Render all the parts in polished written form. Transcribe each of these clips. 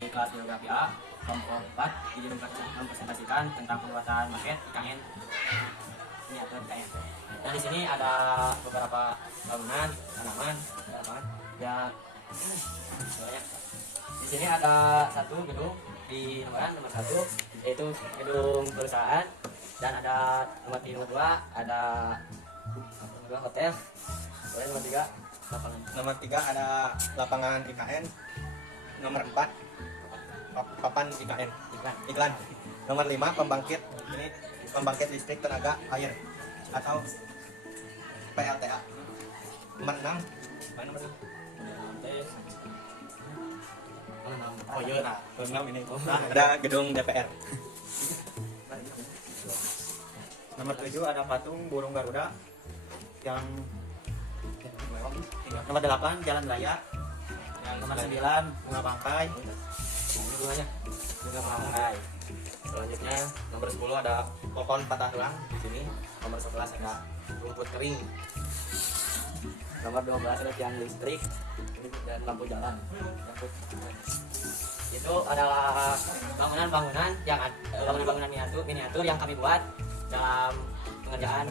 Di kelas geografi A, kelompok 4, izin mempresentasikan tentang pembuatan maket IKN miniatur IKN. Dan di sini ada beberapa bangunan, tanaman, ya. Di sini ada satu gedung di nomor 1, yaitu gedung perusahaan, dan ada nomor 2 ada hotel, kemudian nomor 3 lapangan. Nomor 3 ada lapangan IKN. Nomor 4 papan IKN iklan. Nomor 5 pembangkit, ini pembangkit listrik tenaga air atau PLTA. Nomor 6 mana nomor 6? Oh iya, nah, nomor 6 ini ada gedung DPR. Nomor 7 ada patung burung Garuda. Yang nomor 8 jalan raya. Yang nomor 9 bunga bangkai. Ini bunga bangkai. Selanjutnya nomor 10 ada Pohon patah tulang. di sini. Nomor 11 ada rumput kering. Nomor 12 ada tiang listrik dan lampu jalan. Itu adalah bangunan-bangunan bangunan miniatur yang kami buat dalam pengerjaan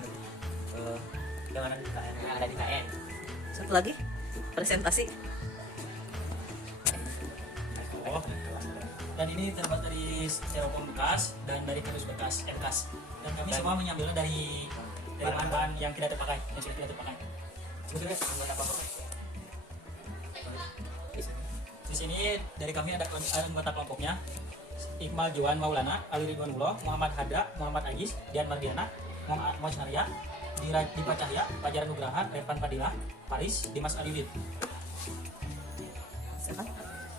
bangunan yang ada di KN. Satu lagi presentasi. Dan ini terbuat dari styrofoam bekas dan dari kardus bekas MKAS. Dan kami semua mengambilnya dari bahan-bahan yang tidak terpakai, yang sudah tidak terpakai. Sebetulnya anggota kelompok. Di sini dari kami ada anggota kelompoknya: Iqbal Juwan Maulana, Ali Ridwanullah, Muhammad Hadra, Muhammad Agis, Dian Mardiana, Muhammad Syariah, Dipa Cahya, Fajar Nugraha, Revan Fadilah, Paris, Dimas Aliwid.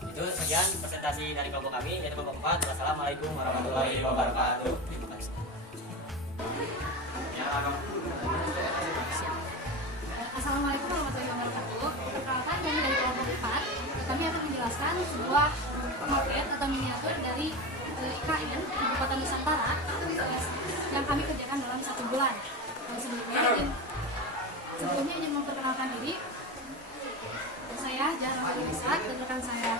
Itu sekian presentasi dari kelompok kami, yaitu kelompok 4. Wassalamualaikum warahmatullahi wabarakatuh. Assalamualaikum warahmatullahi wabarakatuh. Perkenalkan, kami dari kelompok 4. Kami akan menjelaskan sebuah maket atau miniatur dari IKN Kabupaten Nusantara yang kami kerjakan dalam 1 bulan. Dan sebelumnya ingin memperkenalkan diri. Saya Jarang Alisa dan rekan saya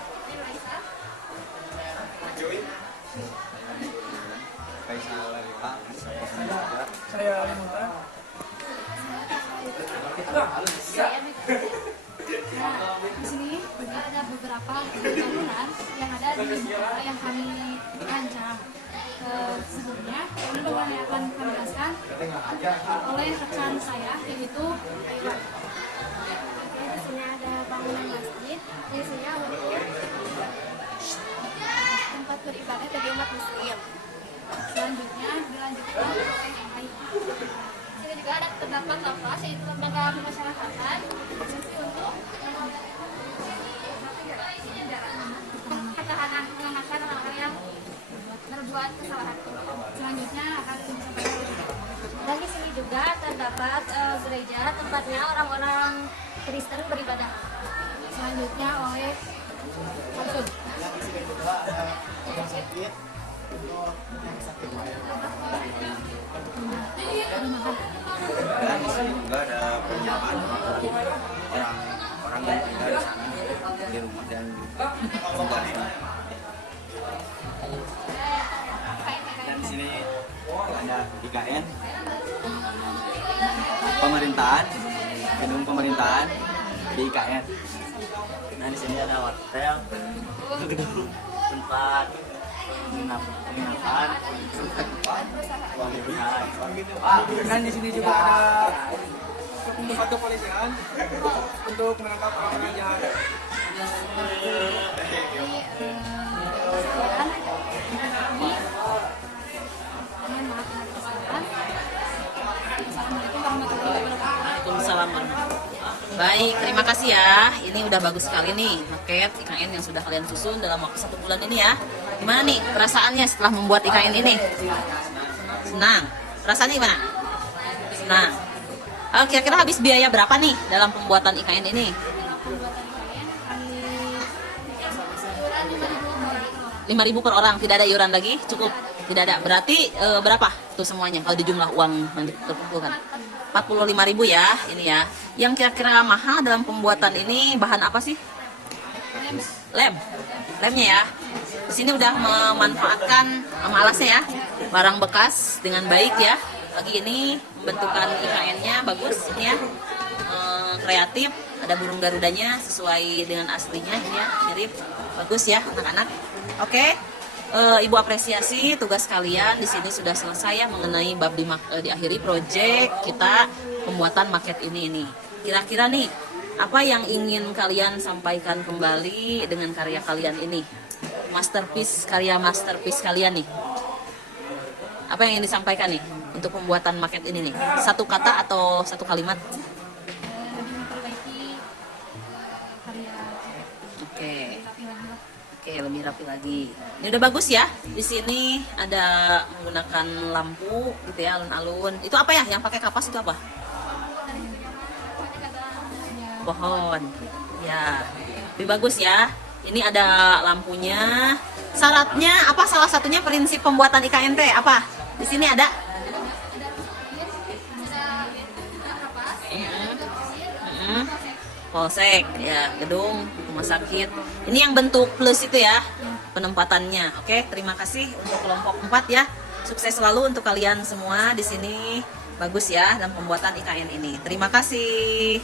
di sini ada beberapa bangunan yang ada di Nusantara yang kami rancang. Sebelumnya, bangunan yang akan kami jelaskan oleh rekan saya, yaitu Aiwan. Di sini ada bangunan masjid, di sini untuk tempat beribadah bagi umat muslim. Selanjutnya dilanjutkan oleh Aiwan. Di sini juga ada terdapat lapas, yaitu lembaga pemasyarakatan untuk mengamankan orang-orang yang berbuat kesalahan. Selanjutnya akan disampaikan Dan di sini juga terdapat gereja, tempatnya orang-orang Kristen beribadah. selanjutnya oleh Maksud. Dan di sini juga ada perumahan orang-orang yang tinggal di sana di rumah dan di sini ada IKN pemerintahan, gedung pemerintahan di IKN. Nah di sini ada hotel, gedung tempat penginapan, Dan di sini juga ada tempat kepolisian untuk menangkap orang jahat. Waalaikumsalam warahmatullahi wabarakatuh. Baik, terima kasih ya. Ini udah bagus sekali nih maket IKN yang sudah kalian susun dalam waktu 1 bulan ini ya. Gimana nih perasaannya setelah membuat IKN ini? Senang. Perasaannya gimana? Senang. Kira-kira habis biaya berapa nih dalam pembuatan IKN ini? 5.000 per orang, tidak ada iuran lagi? Cukup? Tidak ada. Berarti berapa tuh semuanya kalau dijumlah uang yang terkumpulkan? 45.000 ya, ini ya. Yang kira-kira mahal dalam pembuatan ini bahan apa sih? lemnya ya. Di sini udah memanfaatkan sama alasnya ya, barang bekas dengan baik ya. Lagi ini pembentukan IKN-nya bagus ini ya, kreatif. Ada burung garudanya sesuai dengan aslinya ini ya, mirip, bagus ya anak-anak. Oke, Ibu apresiasi tugas kalian di sini sudah selesai ya mengenai bab diakhiri proyek kita pembuatan maket ini. Kira-kira nih apa yang ingin kalian sampaikan kembali dengan karya kalian ini? Karya masterpiece kalian nih. Apa yang ingin disampaikan nih untuk pembuatan maket ini nih? Satu kata atau satu kalimat? Lebih memperbaiki karya Oke. rapi lagi lah. Oke, lebih rapi lagi. Ini udah bagus ya. Di sini ada menggunakan lampu gitu ya, alun-alun. Itu apa ya? Yang pakai kapas itu apa? Pohon. Ya. Lebih bagus ya. Ini ada lampunya. Syaratnya apa? Salah satunya prinsip pembuatan IKN teh apa? Di sini ada. Polsek ya, gedung rumah sakit. Ini yang bentuk plus itu ya penempatannya. Oke, terima kasih untuk kelompok 4 ya. Sukses selalu untuk kalian semua di sini. Bagus ya dalam pembuatan IKN ini. Terima kasih.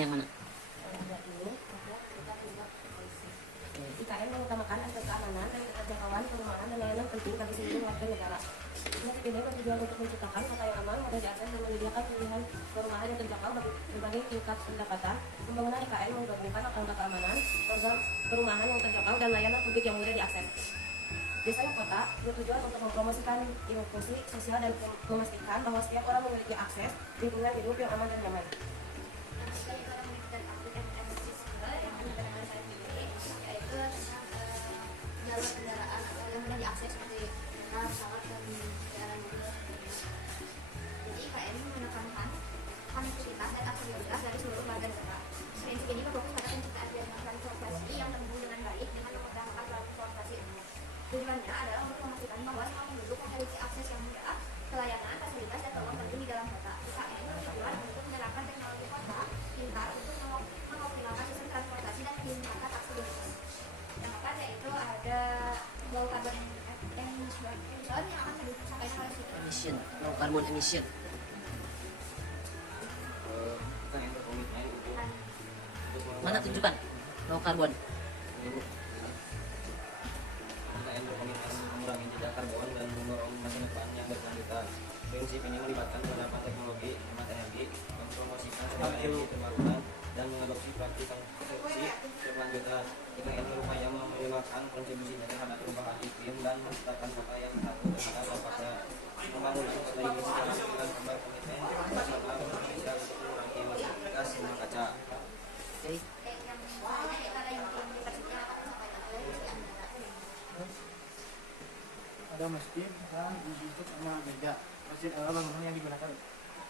Yang mana? IKN mengutamakan aspek keamanan dan keterjangkauan perumahan dan layanan penting bagi seluruh warga negara. Maket ini bertujuan untuk menciptakan kota yang aman, mudah diakses dan menyediakan pilihan perumahan yang terjangkau bagi berbagai tingkat pendapatan. Pembangunan IKN menggabungkan angka keamanan, program perumahan yang terjangkau dan layanan publik yang mudah diakses. Desain kota bertujuan untuk mempromosikan inklusi sosial dan memastikan bahwa setiap orang memiliki akses lingkungan hidup yang aman dan nyaman. Jalur kendaraan yang mudah diakses seperti pesawat dan kendaraan mobil. Jadi IKN menekankan konektivitas dan aksesibilitas dari seluruh warga negara. Prinsip ini berfokus pada penciptaan jaringan transportasi yang terhubung dengan baik dengan memperdayakan transportasi umum. Tujuannya adalah untuk memastikan bahwa semua penduduk memiliki akses yang mudah ke layanan, fasilitas, dan peluang penting di dalam kota. IKN bertujuan untuk menerapkan teknologi kota pintar untuk mengoptimalkan sistem transportasi dan meningkatkan aksesibilitas. Yang keempat yaitu ada low carbon emission yang akan disampaikan oleh Emission, low carbon emission. Kita yang berkomitmen untuk Mana tunjukkan low carbon? kita yang berkomitmen mengurangi jejak karbon dan mendorong masa depan yang berkelanjutan. Prinsip ini melibatkan penerapan teknologi hemat energi, mempromosikan sumber energi terbarukan, dan mengadopsi praktik konstruksi berkelanjutan. IKN berupaya meminimalkan kontribusinya terhadap perubahan iklim dan menciptakan kota yang tangguh terhadap dampaknya. Pembangunan kota ini secara dengan berkomitmen serta berkomitmen untuk mengurangi emisi gas rumah kaca. Oke. ada masjid dan ditutup sama gereja. Masjid adalah bangunan yang digunakan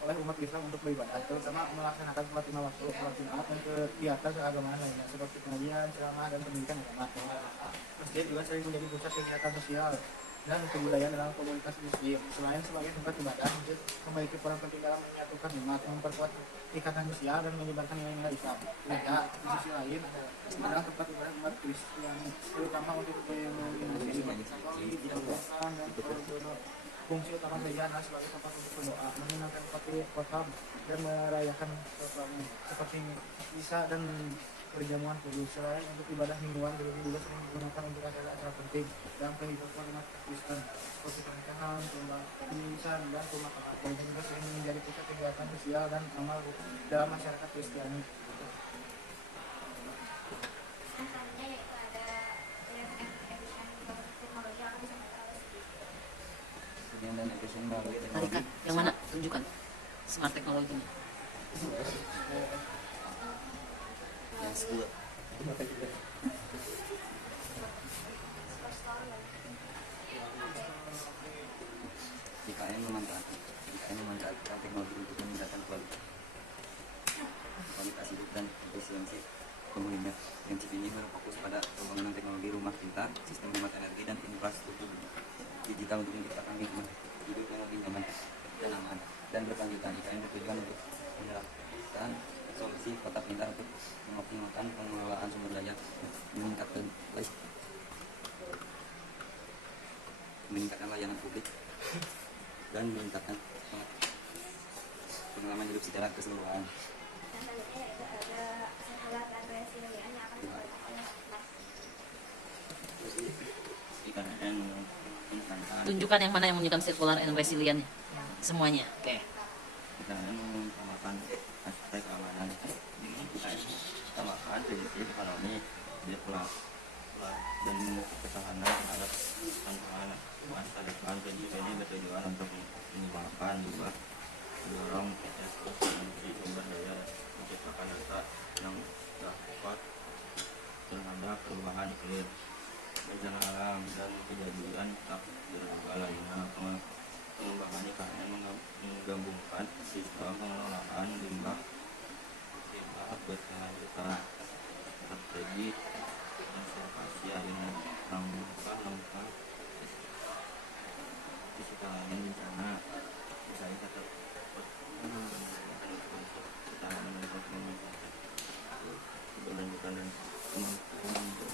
oleh umat Islam untuk beribadah, terutama melaksanakan sholat 5 waktu, sholat Jumat, dan kegiatan keagamaan lainnya seperti pengajian, ceramah, dan pendidikan agama. Masjid juga sering menjadi pusat kegiatan sosial dan kebudayaan dalam komunitas Muslim. Selain sebagai tempat ibadah, masjid memiliki peran penting dalam menyatukan umat, memperkuat ikatan sosial, dan menyebarkan nilai-nilai Islam. Gereja di sisi lain adalah tempat ibadah umat Kristen, terutama untuk denominasi Islam dan berdoa. Fungsi utama gereja adalah sebagai tempat untuk berdoa, menyenangkan hati kota, dan merayakan programnya seperti misa dan perjamuan kudus. Selain untuk ibadah mingguan, gereja juga sering digunakan untuk acara-acara penting dalam kehidupan umat Kristen seperti pernikahan, pemilisan, dan pemakaman. Gereja juga sering menjadi pusat kegiatan sosial dan amal dalam masyarakat Kristiani. Selanjutnya yaitu ada teknologi yang akan disampaikan oleh Siti. Dan efisien melalui Alika, teknologi. yang mana? Tunjukkan smart teknologinya. Yang 10. IKN memanfaatkan teknologi untuk meningkatkan kualitas hidup dan efisiensi pengguna. Prinsip ini berfokus pada pembangunan teknologi rumah pintar, sistem hemat energi, dan infrastruktur digital untuk menciptakan lingkungan hidup yang lebih nyaman dan aman dan berkelanjutan. IKN bertujuan untuk menerapkan solusi kota pintar untuk mengoptimalkan pengelolaan sumber daya, meningkatkan layanan publik, dan meningkatkan pengalaman hidup secara keseluruhan. Dan selanjutnya yaitu ada sekolah dan resilian yang akan disampaikan oleh Mas. IKN menekankan Tunjukkan yang mana yang menunjukkan circular and resilient semuanya. Oke. IKN mengutamakan aspek keamanan. IKN mengutamakan prinsip ekonomi, dan ketahanan terhadap tantangan masa depan. Prinsip ini bertujuan untuk mengembangkan juga mendorong efisiensi sumber daya, menciptakan data yang dapat terhadap perubahan iklim, bencana alam, dan kejadian tak terduga lainnya. Pengembangan IKN menggabungkan sistem pengelolaan limbah berkelanjutan, strategi konservasi air, langkah di sisi lain bencana, misalnya tetap ketahanan untuk keberlanjutan dan kemampuan untuk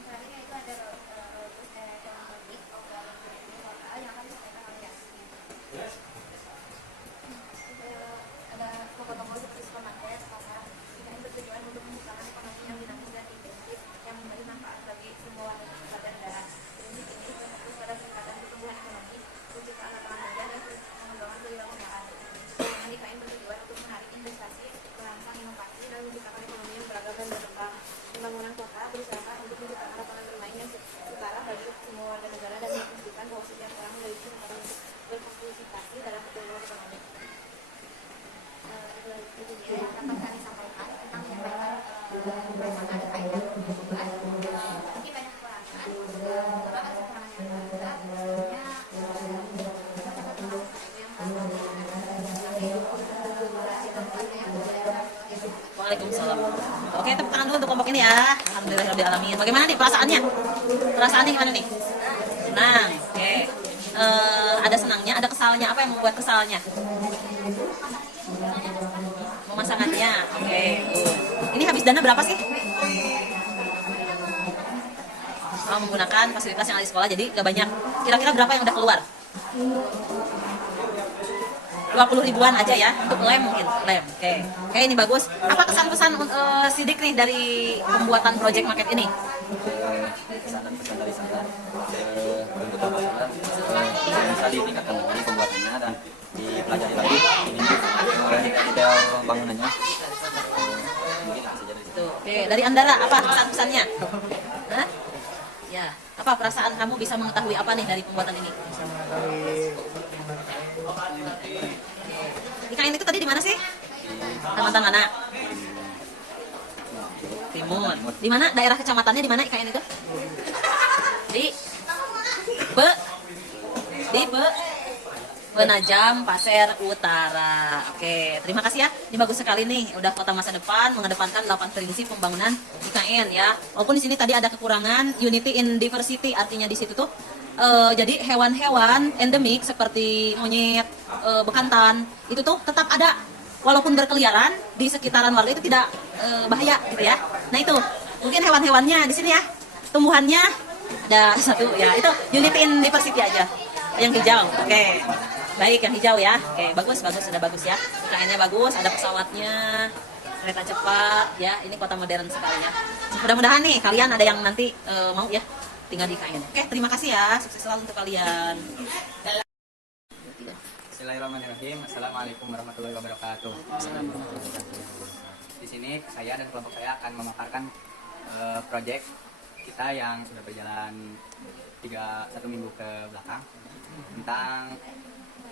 Selanjutnya itu ada rotus teknologi lokal yang akan disampaikan oleh Yasmin. Ada toko-toko seperti supermarket, pasar. IKN bertujuan untuk menciptakan ekonomi yang dinamis dan intensif yang memberi manfaat bagi semua warga negara. Prinsip ini berfokus pada peningkatan pertumbuhan ekonomi, penciptaan lapangan kerja, dan pengembangan kewirausahaan. Dengan IKN bertujuan untuk menarik investasi, merangsang inovasi, dan menciptakan ekonomi yang beragam dan berkembang. Pembangunan kota berusaha untuk menciptakan lapangan bermain yang setara bagi semua warga negara dan memastikan bahwa setiap orang memiliki kesempatan untuk berpartisipasi dalam pertumbuhan ekonomi. Itu dia yang dapat kami sampaikan tentang menyampaikan pelaksanaan IKN yang ke-12. Mungkin banyak kekurangan, terutama ada kekurangan yang berbeda. Sebenarnya dapat terlalu itu yang Waalaikumsalam. Oke, tepuk tangan dulu untuk kelompok ini ya. Alhamdulillahirrahmanirrahim. Bagaimana nih perasaannya? Perasaannya gimana nih? Senang. Oke. Ada senangnya, ada kesalnya. Apa yang membuat kesalnya? Pemasangannya. Oke. Ini habis dana berapa sih? Menggunakan fasilitas yang ada di sekolah, jadi gak banyak. Kira-kira berapa yang udah keluar? 20 ribuan aja ya, untuk lem mungkin, lem. Oke, ini bagus. Apa kesan-pesan Sidik nih dari pembuatan project market ini? Pesan dan pesan dari saya untuk pasaran bisa ditingkatkan lagi pembuatannya dan dipelajari lagi ini detail bangunannya. Mungkin bisa jadi Tuh, oke, dari Andara apa kesan-pesannya? Hah? Ya, apa perasaan kamu bisa mengetahui apa nih dari pembuatan ini? Bisa mengetahui IKN itu tadi di mana sih? Kecamatan mana? Timur. Di mana daerah kecamatannya di mana IKN itu? Di Penajam Pasir Utara. Oke, terima kasih ya. Ini bagus sekali nih. Udah kota masa depan mengedepankan 8 prinsip pembangunan IKN ya. Walaupun di sini tadi ada kekurangan unity in diversity, artinya di situ tuh jadi hewan-hewan endemik seperti monyet, bekantan itu tuh tetap ada walaupun berkeliaran di sekitaran warga itu tidak bahaya gitu ya. Nah itu mungkin hewan-hewannya di sini ya. Tumbuhannya ada satu ya. Itu unity in diversity aja. Yang hijau. Oke. Baik, yang hijau ya. Oke, bagus, sudah bagus ya. IKN-nya bagus, ada pesawatnya, kereta cepat ya. Ini kota modern sekali ya. Mudah-mudahan nih kalian ada yang nanti mau ya tinggal di IKN. Oke, terima kasih ya. Sukses selalu untuk kalian. Bismillahirrahmanirrahim. Assalamualaikum warahmatullahi wabarakatuh. Di sini saya dan kelompok saya akan memaparkan proyek kita yang sudah berjalan 1 minggu ke belakang tentang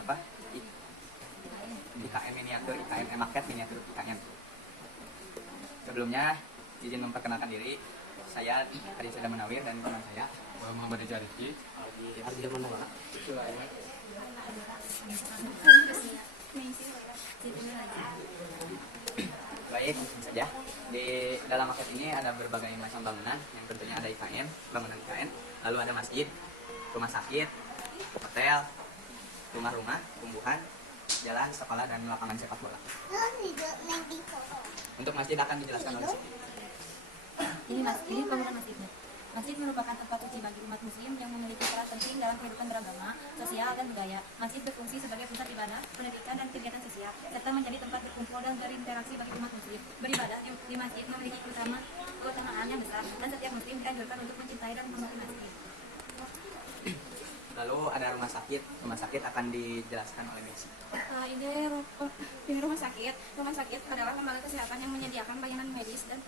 apa IKN miniatur, IKN market miniatur IKN. Sebelumnya izin memperkenalkan diri, saya Hari Sudah Menawir dan teman saya Muhammad Rizal Rifki. Baik, saja. Di dalam market ini ada berbagai macam bangunan, yang tentunya ada IKN, bangunan IKN, lalu ada masjid, rumah sakit, hotel, rumah-rumah, tumbuhan, jalan, sekolah, dan lapangan sepak bola. Untuk masjid akan dijelaskan oleh Siti. Ini bangunan masjidnya. Masjid merupakan tempat suci bagi umat muslim yang memiliki peran penting dalam kehidupan beragama, sosial, dan budaya. Masjid berfungsi sebagai pusat ibadah, pendidikan, dan kegiatan sosial, serta menjadi tempat berkumpul dan berinteraksi bagi umat muslim. Beribadah di masjid memiliki keutamaan yang besar, dan setiap muslim dianjurkan untuk mencintai dan menghormati masjid. Lalu ada rumah sakit. Rumah sakit akan dijelaskan oleh Messi. Ini rumah sakit. Rumah sakit adalah lembaga kesehatan yang menyediakan layanan medis dan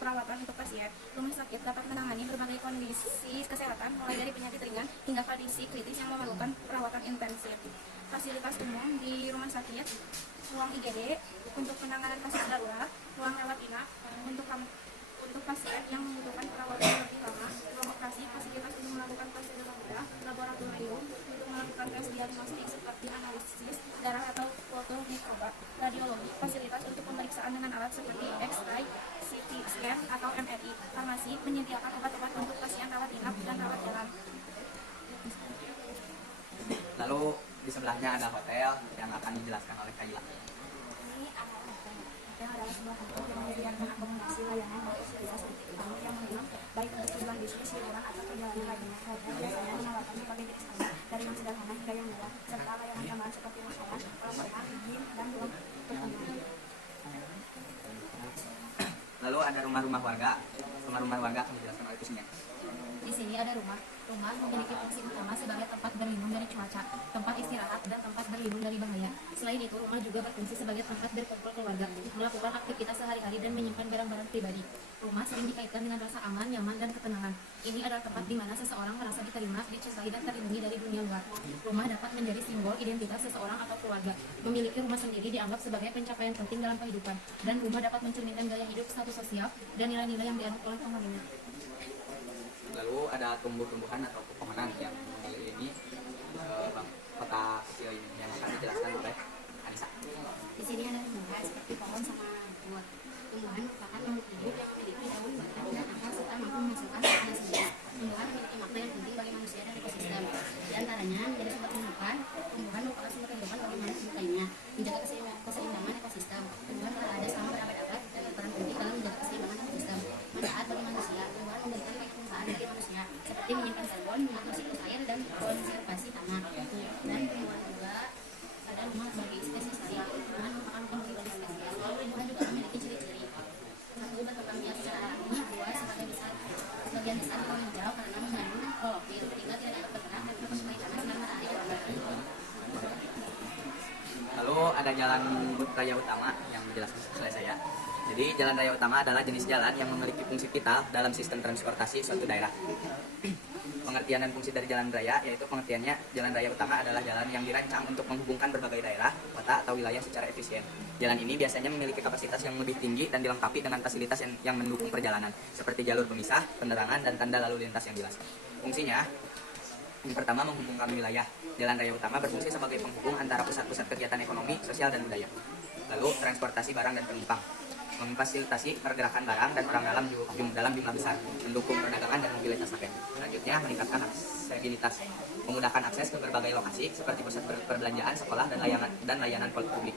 perawatan untuk pasien. Rumah sakit dapat menangani berbagai kondisi kesehatan, mulai dari penyakit ringan hingga kondisi kritis yang memerlukan perawatan intensif. Fasilitas umum di rumah sakit: ruang IGD untuk penanganan kasus darurat, ruang rawat inap untuk pasien yang membutuhkan perawatan lebih lama, ruang operasi, fasilitas untuk melakukan prosedur darah, laboratorium untuk melakukan tes diagnostik seperti analisis darah atau foto mikroba, radiologi, fasilitas untuk pemeriksaan dengan alat seperti X-ray, CT scan atau MRI, farmasi menyediakan obat-obat untuk pasien rawat inap dan rawat jalan. Lalu di sebelahnya ada hotel yang akan dijelaskan oleh Kayla. Yang adalah sebuah tempat yang menyediakan akomodasi layanan dan fasilitas untuk tamu yang menginap, baik untuk tujuan bisnis, hiburan, atau perjalanan lainnya. Hotel biasanya menawarkan berbagai jenis tamu, dari yang sederhana hingga yang mewah, serta layanan tambahan seperti makanan, kolam renang, gym, dan ruang pertemuan. Lalu ada rumah-rumah warga. Rumah-rumah warga akan dijelaskan oleh Kusnya. Di sini ada rumah. Rumah memiliki fungsi utama sebagai tempat berlindung dari cuaca, tempat istirahat, dan tempat berlindung dari bahaya. Selain itu, rumah juga berfungsi sebagai tempat berkumpul keluarga, melakukan aktivitas sehari-hari, dan menyimpan barang-barang pribadi. Rumah sering dikaitkan dengan rasa aman, nyaman, dan ketenangan. Ini adalah tempat di mana seseorang merasa diterima, dicintai, dan terlindungi dari dunia luar. Rumah dapat menjadi simbol identitas seseorang atau keluarga. Memiliki rumah sendiri dianggap sebagai pencapaian penting dalam kehidupan, dan rumah dapat mencerminkan gaya hidup, status sosial, dan nilai-nilai yang dianut oleh penghuninya. Lalu ada tumbuh-tumbuhan atau pepohonan yang mengelilingi kota kecil ini yang akan dijelaskan oleh Anissa. Di sini ada tumbuhan seperti pohon sama buah. Tumbuhan merupakan makhluk hidup yang memiliki daun, batang, dan akar serta mampu menghasilkan hasilnya. Tumbuhan memiliki makna yang penting bagi manusia dan ekosistem. Di antaranya menjadi sumber kehidupan. Tumbuhan merupakan sumber kehidupan bagi makhluk lainnya, menjaga keseimbangan ekosistem. Tumbuhan telah ada selama berabad-abad dan berperan penting dalam menjaga keseimbangan ekosistem. Manfaat bagi manusia. Tumbuhan memberikan banyak manfaat bagi manusia, seperti menyimpan karbon, mengatur siklus air, dan konservasi tanah. Dan tumbuhan juga ada rumah bagi spesies lain. Tumbuhan merupakan penghuni bagi spesies. Tumbuhan juga memiliki ciri-ciri. Satu, berkembang biak secara alami. Dua, sebagian besar berwarna hijau karena mengandung klorofil. Tiga, tidak dapat bergerak dan menyukai tanah sinar matahari dan matahari. Lalu ada jalan raya utama yang dijelaskan oleh saya. Jadi jalan raya utama adalah jenis jalan yang memiliki fungsi vital dalam sistem transportasi suatu daerah. Pengertian dan fungsi dari jalan raya yaitu pengertiannya jalan raya utama adalah jalan yang dirancang untuk menghubungkan berbagai daerah, kota, atau wilayah secara efisien. Jalan ini biasanya memiliki kapasitas yang lebih tinggi dan dilengkapi dengan fasilitas yang mendukung perjalanan, seperti jalur pemisah, penerangan, dan tanda lalu lintas yang jelas. Fungsinya, yang pertama menghubungkan wilayah. Jalan raya utama berfungsi sebagai penghubung antara pusat-pusat kegiatan ekonomi, sosial, dan budaya. Lalu, transportasi barang dan penumpang. Memfasilitasi pergerakan barang dan orang dalam jumlah besar, mendukung perdagangan dan mobilitas rakyat. Selanjutnya, meningkatkan aksesibilitas, memudahkan akses ke berbagai lokasi seperti pusat perbelanjaan, sekolah, dan layanan publik.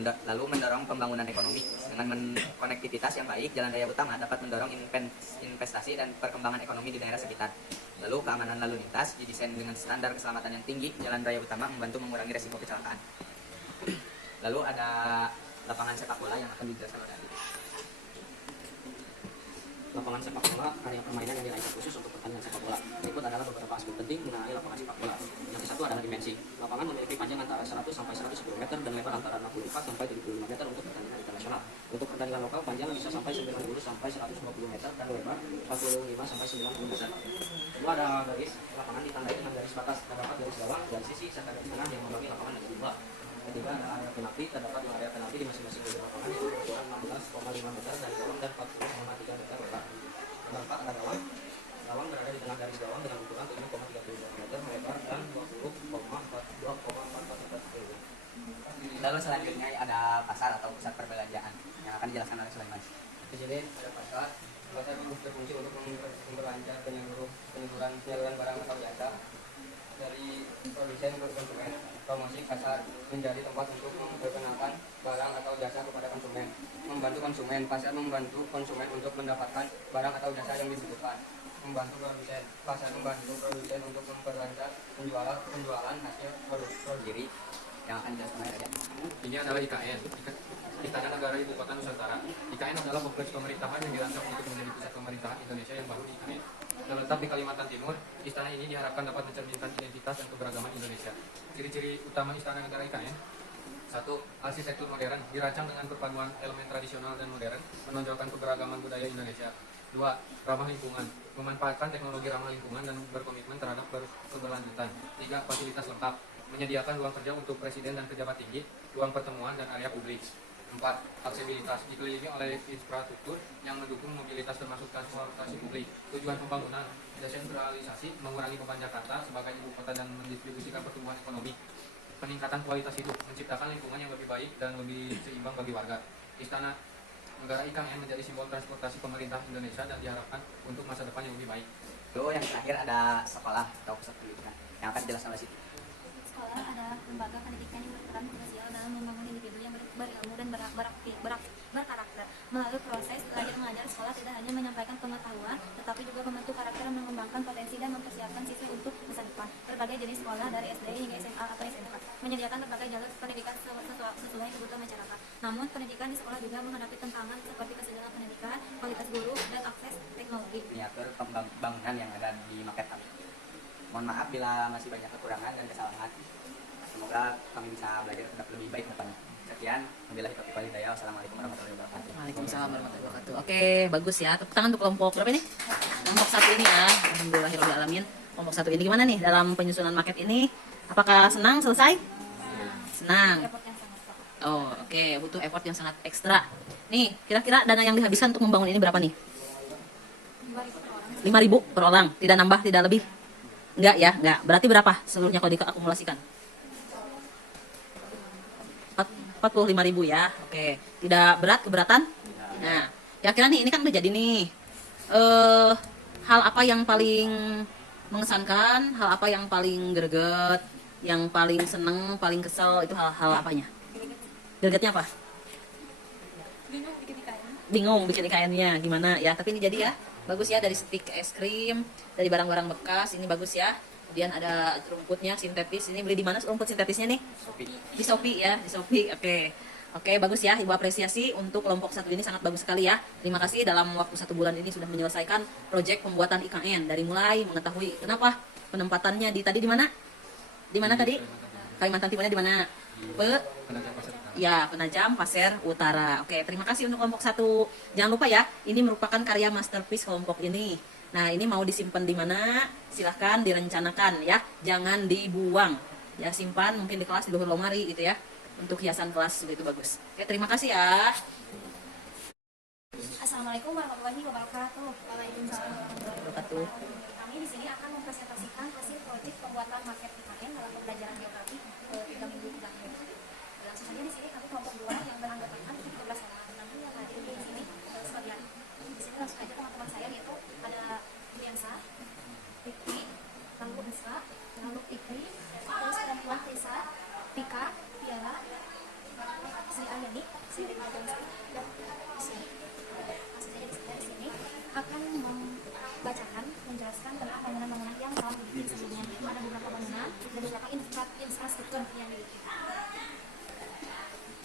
Lalu mendorong pembangunan ekonomi. Dengan konektivitas yang baik, jalan raya utama dapat mendorong investasi dan perkembangan ekonomi di daerah sekitar. Lalu keamanan lalu lintas didesain dengan standar keselamatan yang tinggi. Jalan raya utama membantu mengurangi resiko kecelakaan. Lalu ada lapangan sepak bola yang akan dijelaskan oleh Adi. Lapangan sepak bola area permainan yang dirancang khusus untuk pertandingan sepak bola. Berikut adalah beberapa aspek penting mengenai lapangan sepak bola. Yang satu adalah dimensi. Lapangan memiliki panjang antara 100 sampai 110 meter dan lebar antara 64 sampai 75 meter untuk pertandingan internasional. Untuk pertandingan lokal panjang bisa sampai 90 sampai 120 meter dan lebar 45 sampai 90 meter. Kedua ada garis. Lapangan ditandai dengan garis batas. Terdapat garis gawang dari sisi serta garis tengah yang membagi lapangan menjadi dua. Ketiga ada area penalti. Terdapat dua area penalti di masing-masing ujung lapangan yaitu berukuran 16,5 meter dari gawang dan 40,3 meter lebar. Keempat ada gawang. Gawang berada di tengah garis gawang dengan ukuran 7,32 meter lebar dan 20,42,44 meter. Lalu selanjutnya ada pasar atau pusat perbelanjaan yang akan dijelaskan oleh Sulaiman. Di sini ada pasar. Pasar berfungsi untuk memperlancar penyaluran barang atau jasa dari produsen ke konsumen. Promosi pasar menjadi tempat untuk memperkenalkan barang atau jasa kepada konsumen. Membantu konsumen. Pasar membantu konsumen untuk mendapatkan barang atau jasa yang dibutuhkan. Membantu produsen. Pasar membantu produsen untuk memperlancar penjualan hasil produk Sendiri yang akan dijelaskan oleh Adi. Ini adalah IKN, Istana Negara Ibu Kota Nusantara. IKN adalah kompleks pemerintahan yang dirancang untuk menjadi pusat pemerintahan Indonesia yang baru di IKN. Terletak di Kalimantan Timur, istana ini diharapkan dapat mencerminkan identitas dan keberagaman Indonesia. Ciri-ciri utama Istana Negara IKN: 1. Arsitektur modern, dirancang dengan perpaduan elemen tradisional dan modern, menonjolkan keberagaman budaya Indonesia. 2. Ramah lingkungan, memanfaatkan teknologi ramah lingkungan dan berkomitmen terhadap keberlanjutan. 3. Fasilitas lengkap, menyediakan ruang kerja untuk presiden dan pejabat tinggi, ruang pertemuan dan area publik. 4. Aksesibilitas, dikelilingi oleh infrastruktur yang mendukung mobilitas termasuk transportasi publik. Tujuan pembangunan, desentralisasi, mengurangi beban Jakarta sebagai ibu kota dan mendistribusikan pertumbuhan ekonomi. Peningkatan kualitas hidup, menciptakan lingkungan yang lebih baik dan lebih seimbang bagi warga. Istana Negara IKN menjadi simbol transportasi pemerintah Indonesia dan diharapkan untuk masa depan yang lebih baik. Lalu yang terakhir ada sekolah atau pusat pendidikan yang akan dijelaskan oleh Siti. Sekolah adalah lembaga pendidikan yang berperan krusial dalam membangun individu yang berilmu dan berkarakter. Melalui proses belajar mengajar, sekolah tidak hanya menyampaikan pengetahuan, tetapi juga membentuk karakter dan mengembangkan potensi dan mempersiapkan siswa untuk masa depan. Berbagai jenis sekolah dari SD hingga SMA atau SMK menyediakan berbagai jalur pendidikan sesuai kebutuhan masyarakat. Namun, pendidikan di sekolah juga menghadapi tantangan seperti kesenjangan pendidikan, kualitas guru, dan akses teknologi. Miniatur pembangunan yang ada di maket kami. Mohon maaf bila masih banyak kekurangan dan kesalahan. Semoga kami bisa belajar lebih baik depannya. Sekian, wabillahi taufiq wal hidayah. Wassalamualaikum warahmatullahi wabarakatuh. Waalaikumsalam warahmatullahi wabarakatuh. Oke, bagus ya. Tepuk tangan untuk kelompok berapa ini? Kelompok 1 ini ya. Alhamdulillahirobbilalamin. Kelompok 1 ini gimana nih dalam penyusunan maket ini? Apakah senang selesai? Senang. Oh, oke. Butuh effort yang sangat ekstra. Nih, kira-kira dana yang dihabiskan untuk membangun ini berapa nih? 5.000 per orang. Tidak nambah, tidak lebih? Enggak ya, enggak. Berarti berapa seluruhnya kalau diakumulasikan? 45.000 ya. Oke. Tidak berat, keberatan? Nah, kira-kira nih, ini kan udah jadi nih. Hal apa yang paling mengesankan? Hal apa yang paling greget? Yang paling seneng, paling kesel? Itu hal-hal apanya? Gregetnya apa? Bingung bikin IKN-nya. Gimana ya? Tapi ini jadi ya. Bagus ya, dari stik es krim, dari barang-barang bekas. Ini bagus ya. Kemudian ada rumputnya sintetis. Ini beli di mana rumput sintetisnya nih? Di Shopee ya, di Shopee. Oke, bagus ya. Ibu apresiasi untuk kelompok 1 ini sangat bagus sekali ya. Terima kasih dalam waktu 1 bulan ini sudah menyelesaikan proyek pembuatan IKN dari mulai mengetahui kenapa penempatannya di mana? Di mana tadi? Kalimantan Timurnya di mana? Penajam Pasir Utara. Oke, terima kasih untuk kelompok 1. Jangan lupa ya, ini merupakan karya masterpiece kelompok ini. Nah, ini mau disimpan di mana? Silahkan direncanakan ya. Jangan dibuang. Ya, simpan mungkin di kelas, di luar lemari gitu ya. Untuk hiasan kelas juga itu bagus. Oke, terima kasih ya. Assalamualaikum warahmatullahi wabarakatuh. Waalaikumsalam warahmatullahi wabarakatuh. Kami di sini akan mempresentasikan hasil proyek pembuatan maket IKN dalam pembelajaran geografi 3 minggu terakhir. Langsung saja di sini kami kelompok 2 yang beranggotakan 13 orang. Nanti yang hadir di sini sekalian. Di sini langsung saja teman-teman saya, yaitu ada Biansa, Riki, lalu Esra, lalu Ikri, terus perempuan Tisa, Tika, Tiara, Sri Ayani, Sri Majansa, dan Sri. Di sini akan membacakan, menjelaskan tentang bangunan-bangunan yang telah dimiliki sebelumnya. Itu ada beberapa bangunan dan beberapa infrastruktur yang dimiliki.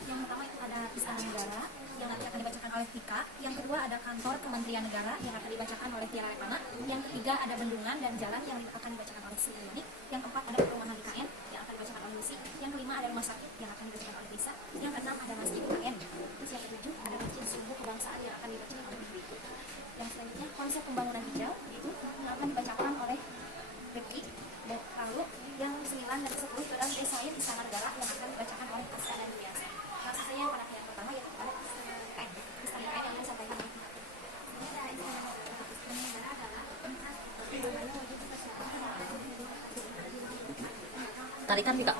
Yang pertama itu ada Istana Negara yang nanti akan dibacakan oleh Tika. Yang kedua ada Kantor Kementerian Negara yang akan dibacakan oleh Tiara Repana. Yang ketiga ada bendungan dan jalan yang akan dibacakan oleh Sri Yuni. Yang keempat ada perumahan IKN yang akan dibacakan oleh Lucy. Yang kelima ada rumah sakit yang akan dibacakan oleh Lisa. Yang keenam ada masjid IKN. Terus yang ketujuh ada masjid subuh kebangsaan yang akan dibacakan oleh Bibi. Yang selanjutnya konsep pembangunan hijau itu yang akan dibacakan oleh Rifki. Dan lalu yang 9 dan 10 itu adalah desain Istana Negara yang akan dibacakan oleh Aska dan Biasa. Langsung saja pada yang pertama yaitu pada Istana IKN yang akan disampaikan oleh Tarikan Mika.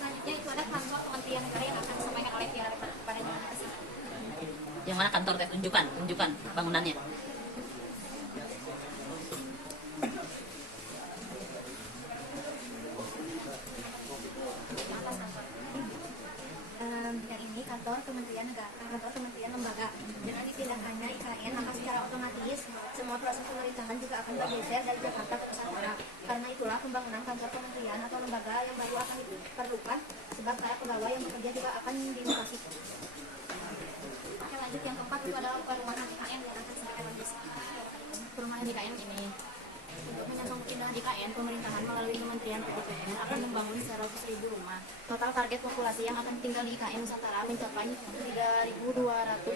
selanjutnya itu ada kantor Kementerian Negara yang akan disampaikan oleh Tiara Repana. Pada yang mana sih? Yang mana kantor teh? Tunjukkan bangunannya. Yang ini kantor Kementerian Negara, kantor Kementerian Lembaga. Dengan dipindahkannya IKN, maka secara otomatis semua proses pemerintahan juga akan bergeser dari Jakarta ke Nusantara. Karena itulah pembangunan kantor kementerian atau lembaga yang baru akan diperlukan, sebab para pegawai yang bekerja juga akan dilokasi. Oke, lanjut yang keempat itu adalah perumahan IKN yang akan disampaikan oleh Desi. Perumahan IKN ini untuk menyambung pindahan IKN, pemerintahan melalui Kementerian PUPR akan membangun 100.000 rumah. Total target populasi yang akan tinggal di IKN Nusantara mencapai 3.200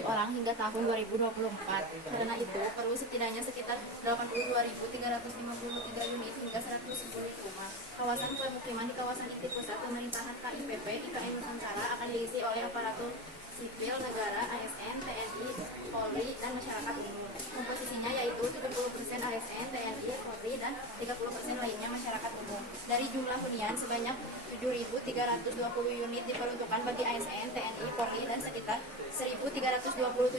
orang hingga tahun 2024. Karena itu, perlu setidaknya sekitar 82.353 unit hingga 110 rumah. Kawasan permukiman di kawasan inti pusat pemerintahan KIPP IKN Nusantara akan diisi oleh aparatur sipil negara, ASN, TNI, Polri, dan masyarakat umum. Komposisinya yaitu 70% ASN, TNI, Polri, dan 30% lainnya masyarakat umum. Dari jumlah hunian sebanyak 7.320 unit diperuntukkan bagi ASN, TNI, Polri, dan sekitar 1.327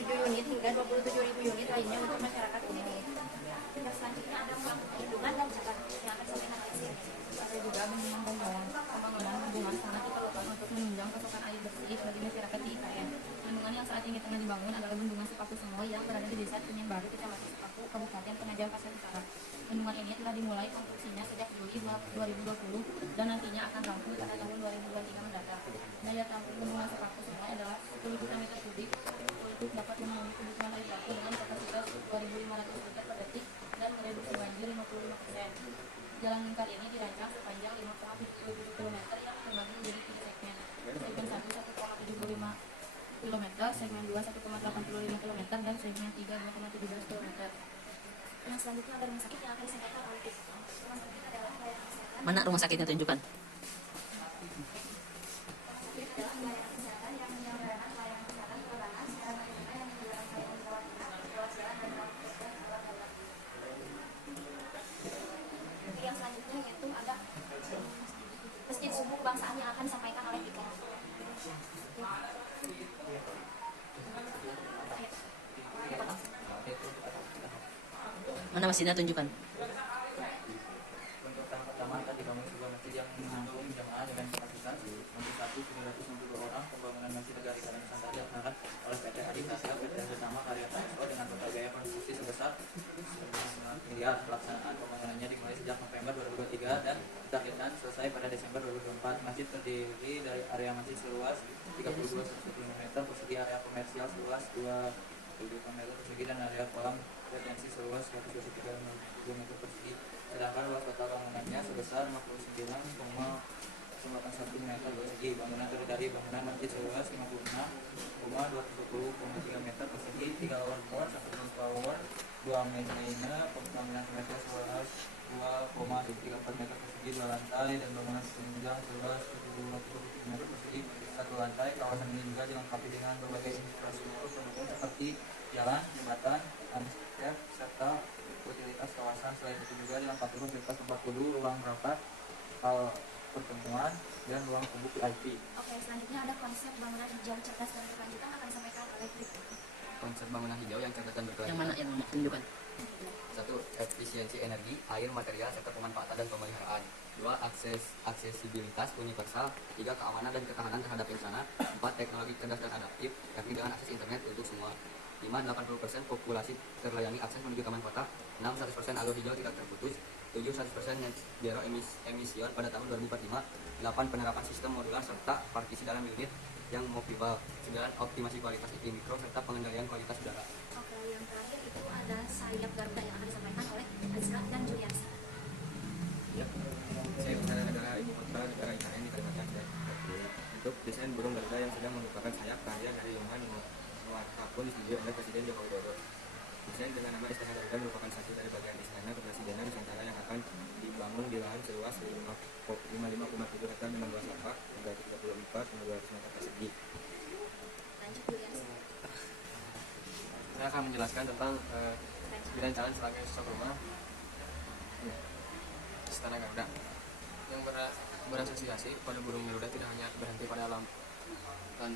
unit hingga 27.000 unit lainnya untuk masyarakat umum. Yang selanjutnya ada bendungan dan jalan yang akan disampaikan oleh Sri. Ada juga bendungan dan jalan. Pembangunan bendungan sangat diperlukan untuk menunjang pasokan air bersih bagi masyarakat di IKN. Bendungan yang saat ini tengah dibangun adalah Bendungan Sepaku Semoy yang berada di Desa Kunyang Baru, Kecamatan Sepaku, Kabupaten Penajam Pasir Utara. Bendungan ini telah dimulai konstruksinya sejak Juli 2020 dan nantinya akan rampung pada tahun 2023 mendatang. Daya tampung Bendungan Sepaku Semoy adalah 10 juta meter kubik untuk dapat memenuhi kebutuhan air baku dengan kapasitas 2.500 liter per detik dan mereduksi banjir 55%. Jalan lingkar ini dirancang sepanjang 5,77 km yang terbagi menjadi 3 segmen. Segmen 1 1,75 km, segmen 2 1,85 km, dan segmen 3 2,17 km. Yang selanjutnya ada rumah sakit yang akan disampaikan oleh Tis. Rumah sakit adalah pelayanan kesehatan. Mana rumah sakitnya? Tunjukkan. Adalah pelayanan kesehatan yang menyelenggarakan pelayanan kesehatan kebarangan secara nasional yang menyelenggarakan pelayanan rawat inap, rawat jalan, dan rawat kesehatan rawat darurat. Yang selanjutnya yaitu ada masjid subuh kebangsaan yang akan disampaikan oleh Tika. Mana masjidnya? Tunjukkan. Untuk tahap pertama akan dibangun sebuah masjid yang menampung jamaah dengan kapasitas untuk 1.962 orang. Pembangunan masjid negara IKN Nusantara dilaksanakan oleh PT Aditasa, PT Bersama Karya Transpo dengan total biaya konstruksi sebesar 9 miliar. Pelaksanaan pembangunannya dimulai sejak November 2023 dan ditargetkan selesai pada Desember 2024. Masjid terdiri dari area masjid seluas 32,1 km, persegi area komersial seluas 2 meter persegi dan area kolam retensi seluas 123 meter persegi. Sedangkan luas total bangunannya sebesar 59,91 meter persegi. Bangunan terdiri dari bangunan masjid seluas 56,220,3 meter persegi, 3 lower floor, 1 ground floor, 2 main bangunan komersial seluas 2,34 meter persegi, 2 lantai, dan bangunan penunjang seluas 70 meter persegi, 1 lantai. Kawasan ini juga dilengkapi dengan berbagai infrastruktur pendukung seperti jalan, jembatan, step, serta utilitas kawasan. Selain itu juga dilengkapi fasilitas tempat duduk, ruang rapat, hal pertemuan, dan ruang tunggu VIP. Oke, selanjutnya ada konsep bangunan hijau cerdas dan berkelanjutan akan disampaikan oleh Brito. Konsep bangunan hijau yang cerdas dan Yang berkelanjutan. mana yang tunjukkan? 1. Efisiensi energi, air, material, serta pemanfaatan dan pemeliharaan. 2. Aksesibilitas universal. 3. Keamanan dan ketahanan terhadap bencana. 4. Teknologi cerdas dan adaptif, yakni dengan akses internet untuk semua. 5. 80% populasi terlayani akses menuju taman kota. 6. 100% alur hijau tidak terputus. 7. 100% net zero emision pada tahun 2045. 8. Penerapan sistem modular serta partisi dalam unit yang movable. 9. Optimasi kualitas iklim mikro serta pengendalian kualitas udara. Oke, yang terakhir itu ada sayap Garuda yang akan disampaikan oleh Azra dan Juliansa. Ya, saya Utara Negara Ibu Kota Negara IKN di Kalimantan dan untuk desain burung Garuda yang sedang merupakan sayap karya dari Yohan Nuwartapun disetujui oleh Presiden Joko Widodo. Desain dengan nama Istana Garuda merupakan satu dari bagian Istana Kepresidenan Nusantara yang akan dibangun di lahan seluas 55,7 hektar dengan luas lapak 334,200 meter persegi. Lanjut Juliansa. Saya akan menjelaskan tentang perencanaan sebagai sosok rumah Istana Garuda yang berasosiasi pada burung Garuda tidak hanya berhenti pada alam dan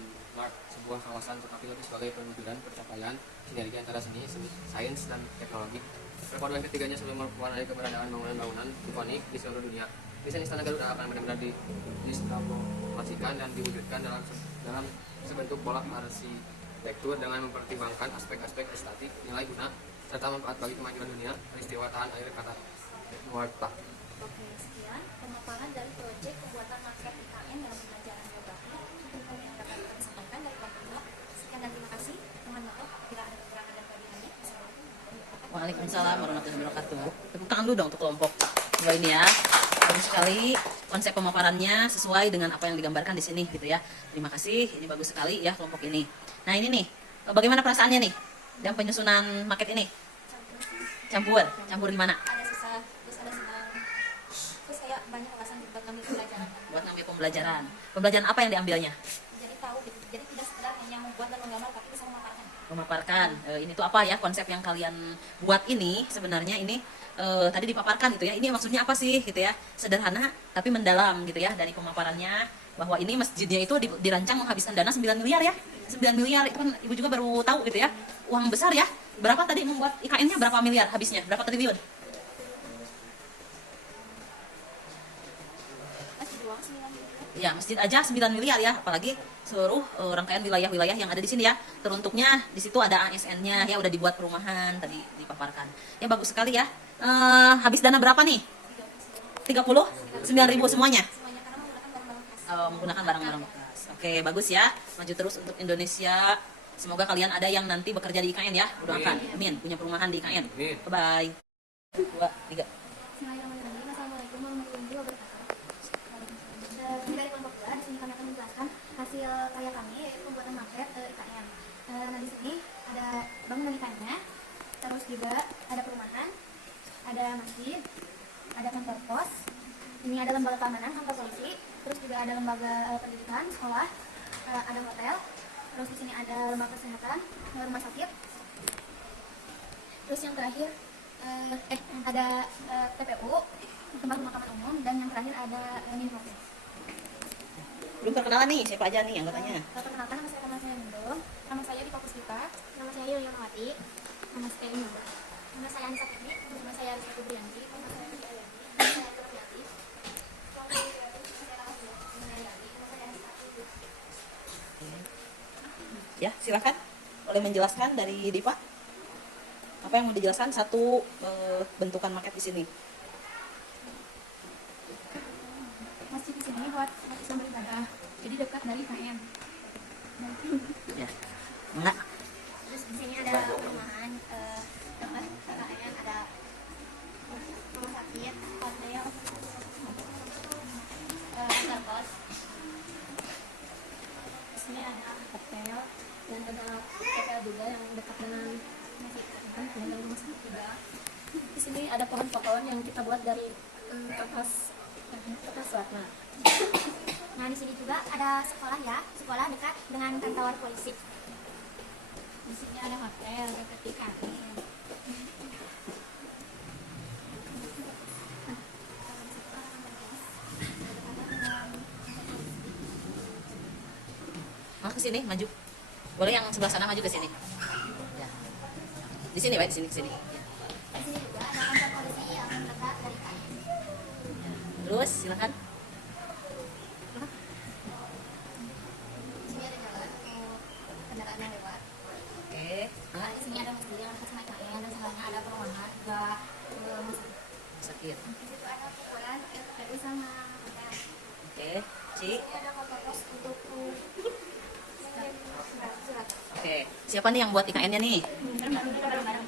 sebuah kawasan, tetapi lebih sebagai perwujudan percapaian sinergi antara seni, sains, dan teknologi. Perpaduan ketiganya sebelum mewarnai keberadaan bangunan-bangunan ikonik di seluruh dunia. Desain Istana Garuda akan benar-benar diinstalasikan dan diwujudkan dalam sebentuk pola arsitektur dengan mempertimbangkan aspek-aspek estetik, nilai guna, serta manfaat bagi kemajuan dunia. Peristiwa tahan air kata Nuwarta. Oke, sekian pemaparan dari proyek pembuatan maket IKN dalam pembelajaran geografi yang dapat kami sampaikan dari kelompok 2. Sekian dan terima kasih. Mohon maaf bila ada kekurangan dan kelebihannya. Assalamualaikum warahmatullahi wabarakatuh. Waalaikumsalam warahmatullahi wabarakatuh. Tepuk tangan dulu dong untuk kelompok dua ini ya. Bagus sekali konsep pemaparannya sesuai dengan apa yang digambarkan di sini gitu ya. Terima kasih, ini bagus sekali ya kelompok ini. Nah ini nih, bagaimana perasaannya nih dalam penyusunan maket ini? Campur gimana? Ada susah, terus ada senang, terus kayak banyak alasan buat ngambil pelajaran. Buat ngambil pembelajaran. Pembelajaran apa yang diambilnya? Jadi tahu gitu. Jadi tidak sekedar hanya membuat dan menggambar, tapi bisa memaparkan. Memaparkan. Ini tuh apa ya konsep yang kalian buat ini sebenarnya ini tadi dipaparkan gitu ya. Ini maksudnya apa sih gitu ya? Sederhana tapi mendalam gitu ya dari pemaparannya bahwa ini masjidnya itu dirancang menghabiskan dana 9 miliar ya. 9 miliar itu kan ibu juga baru tahu gitu ya. Uang besar ya. Berapa tadi membuat IKN-nya berapa miliar habisnya? Berapa triliun? Ya, masjid aja 9 miliar ya, apalagi seluruh rangkaian wilayah-wilayah yang ada di sini ya. Teruntuknya di situ ada ASN-nya ya, udah dibuat perumahan tadi dipaparkan. Ya bagus sekali ya. Habis dana berapa nih? 9.000 semuanya. Menggunakan barang-barang bekas. Oke, bagus ya. Maju terus untuk Indonesia. Semoga kalian ada yang nanti bekerja di IKN ya. Doakan. Amin. Punya perumahan di IKN. Bye-bye. 2, 3. Bismillahirrahmanirrahim. Assalamualaikum warahmatullahi wabarakatuh. Dari kelompok 2, di sini kami akan menjelaskan hasil karya kami yaitu pembuatan maket IKN. Nah di sini ada bangunan IKN-nya, terus juga ada perumahan, ada masjid, ada kantor pos, ini ada lembaga keamanan, kantor polisi, terus juga ada lembaga pendidikan, sekolah, ada hotel, terus di sini ada lembaga kesehatan, rumah sakit, terus yang terakhir ada TPU, tempat pemakaman umum, dan yang terakhir ada Minroke. Belum perkenalan nih, siapa aja nih anggotanya? Perkenalkan, nama saya Nindung, nama saya Dipa Puspita, nama saya Yonawati, nama saya Nindung, nama saya Anissa Putri, nama saya Rizky Kubrianti, nama saya Rizky Ayati, nama saya Keterbiati, Ya, silakan. Boleh menjelaskan dari Dipa? Apa yang mau dijelaskan satu bentukan maket di sini? Masjid di sini buat umat Islam beribadah, jadi dekat dari IKN. Ya, enggak. terus Di sini ada perumahan, IKN, ada rumah sakit, hotel, kantor pos. Di sini ada hotel dan ada hotel juga yang dekat dengan dengan rumah sakit juga. Di sini ada pohon-pohon yang kita buat dari kertas warna. Nah, di sini juga ada sekolah ya, sekolah dekat dengan kantor polisi. Di sini ada hotel dekat IKN. Ke sini maju. Boleh yang sebelah sana maju ke sini. Ya. Di sini, Pak, di sini ke sini. Ya. Di sini juga ada kantor polisi yang dekat dari IKN. Terus silakan. Di sini ada jalan untuk kendaraan yang lewat. Oke. Nah, di sini ada masjid yang dekat sama IKN dan sebelahnya ada perumahan juga masjid. Sakit. Di situ ada kuburan RPU sama hotel. Oke. Ci. Di sini ada kantor pos untuk surat. Oke. Siapa nih yang buat IKN-nya nih?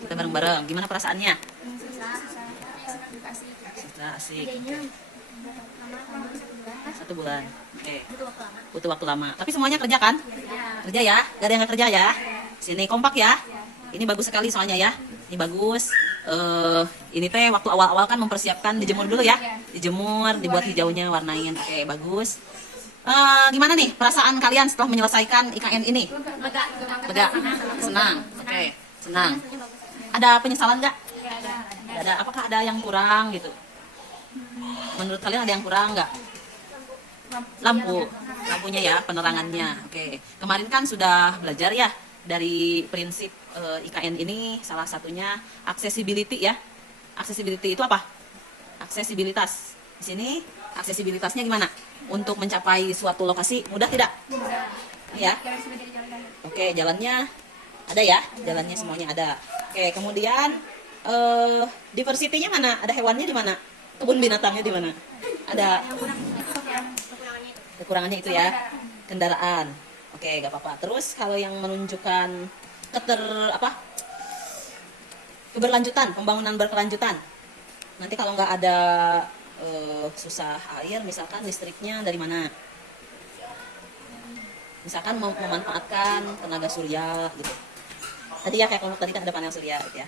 Kita bareng-bareng. Gimana perasaannya? Susah. Susah, asik. Idenya lama 1 bulan. Oke. butuh waktu lama. Butuh waktu lama. Tapi semuanya kerja kan? Kerja ya? Gak ada yang nggak kerja ya? Sini kompak ya. Ini bagus sekali soalnya ya. Ini bagus. Ini teh waktu awal-awal kan mempersiapkan dijemur dulu ya. Dijemur, dibuat hijaunya, warnain. Oke, bagus. Gimana nih perasaan kalian setelah menyelesaikan IKN ini? Lega, senang. Oke, senang. Ada penyesalan nggak? Nggak ada. Apakah ada yang kurang gitu? Menurut kalian ada yang kurang nggak? Lampunya ya, penerangannya. Oke, kemarin kan sudah belajar ya dari prinsip IKN ini, salah satunya accessibility ya. Accessibility itu apa? Aksesibilitas. Di sini aksesibilitasnya gimana? Untuk mencapai suatu lokasi mudah tidak? Ya. Oke, jalannya ada ya, jalannya semuanya ada. Oke, kemudian diversity-nya mana? Ada hewannya di mana? Kebun binatangnya di mana? Ada. Kekurangannya itu ya, kendaraan. Oke, gak apa-apa. Terus kalau yang menunjukkan keberlanjutan, pembangunan berkelanjutan. Nanti kalau nggak ada susah air, misalkan listriknya dari mana? Misalkan memanfaatkan tenaga surya gitu. Tadi ya kayak tadi kan ada panel surya gitu ya.